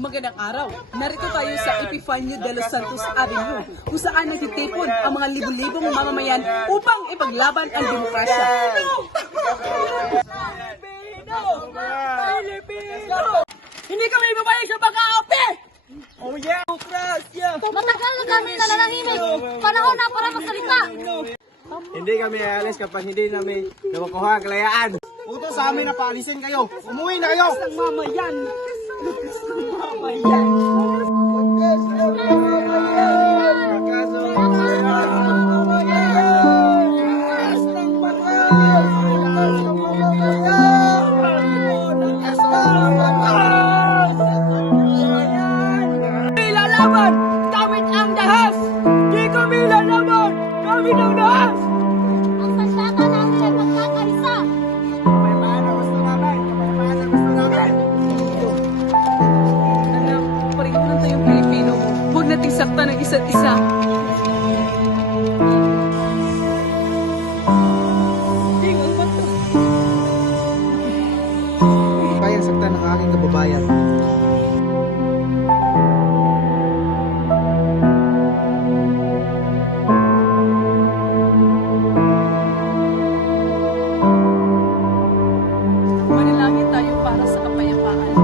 Magandang araw. Narito tayo sa Epifanio de los Santos Avenue, kung saan nagtitipon ang mga libu-libong mamamayan upang ipaglaban ang demokrasya. Hindi kami babae sa pagkakape! Oh yeah! Demokrasya! Matagal na kami nalalahimik. Panahon na para magsalita. Hindi kami aalis kapag hindi namin nakukuha ang kalayaan. Utos sa amin na paalisin kayo. Umuwi na kayo! Ang mamayan! Mamayan! Lalaban gamit ang dahas! Di kami lalaban gamit ang dahas! Ang pasyata namin ay pagkakaisa. May paano gusto namin. May paano gusto namin. Anak, pareho lang tayong Pilipino. Huwag nating saktan ang isa't isa. Tingang bato. Kayang saktan ng aking kababayan. Manalangin tayo para sa kapayapaan.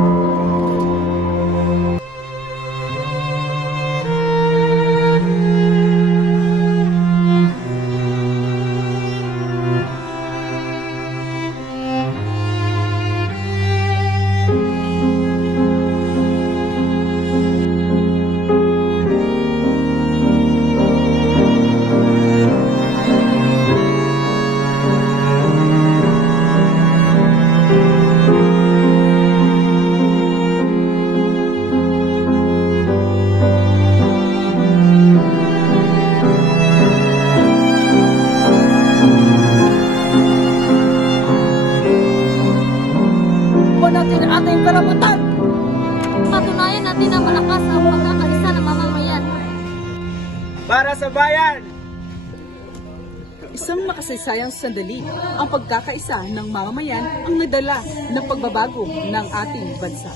Natin ang ating karapatan. Patunayan natin na malakas ang pagkakaisa ng mamamayan. Para sa bayan! Isang makasaysayang sandali, ang pagkakaisa ng mamamayan ang nagdala ng pagbabago ng ating bansa.